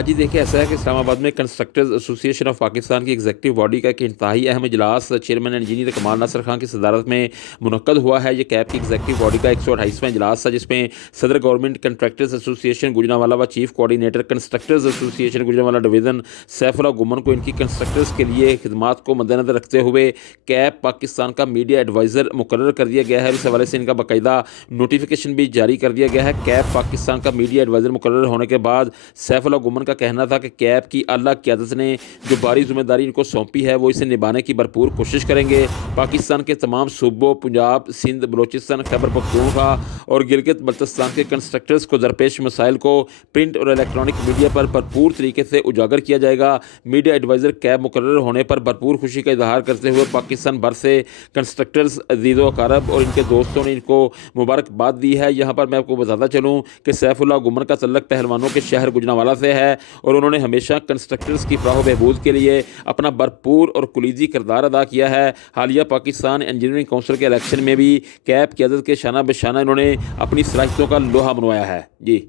आज ही देखिए ऐसा है कि इस्लामाबाद में कंस्ट्रक्टर्स एसोसिएशन ऑफ पाकिस्तान की एग्जीक्यूटिव बॉडी का एक इंतहाई अहम इजलास चेयरमैन इंजीनियर कमाल नासर खान की सदारत में मुनक्कद हुआ है। ये कैब की एग्जीक्यूटिव बॉडी का 128वां इजलास था, जिसमें सदर गवर्नमेंट कंट्रैक्टर्स एसोसिएशन गुजरांवाला व chief coordinator constructors association Gujranwala division Saifullah Guman को इनकी कंस्ट्रक्टर्स के लिए खिदमात को मद्देनजर रखते हुए कैब पाकिस्तान का मीडिया एडवाइज़र मुकर्रर कर दिया गया है। इस हवाले से इनका बाकायदा नोटिफिकेशन भी जारी कर दिया गया है। कैब पाकिस्तान का मीडिया एडवाइज़र मुकर्रर होने के बाद सैफुल्लाह गुमन का कहना था कि कैब की आला क़यादत ने जो बारी जिम्मेदारी इनको सौंपी है वो इसे निभाने की भरपूर कोशिश करेंगे। पाकिस्तान के तमाम सूबों पंजाब, सिंध, बलोचिस्तान, खैबर पख्तूनख्वा और गिलगित बल्तिस्तान के कंस्ट्रक्टर्स को दरपेश मसाइल को प्रिंट और इलेक्ट्रॉनिक मीडिया पर भरपूर तरीके से उजागर किया जाएगा। मीडिया एडवाइज़र कैब मुकर्रर होने पर भरपूर खुशी का इजहार करते हुए पाकिस्तान भर से कंस्ट्रक्टर्स अजीज़ व अकारब और इनके दोस्तों ने इनको मुबारकबाद दी है। यहाँ पर मैं आपको बताता चलूँ कि सैफुल्लाह गुमन का तल्लक पहलवानों के शहर गुजरांवाला से है और उन्होंने हमेशा कंस्ट्रक्टर्स की फलाह बहबूद के लिए अपना भरपूर और कुलीदी किरदार अदा किया है। हालिया पाकिस्तान इंजीनियरिंग काउंसिल के इलेक्शन में भी कैब क़यादत के शाना बशाना इन्होंने अपनी सलाहियतों का लोहा मनवाया है। जी।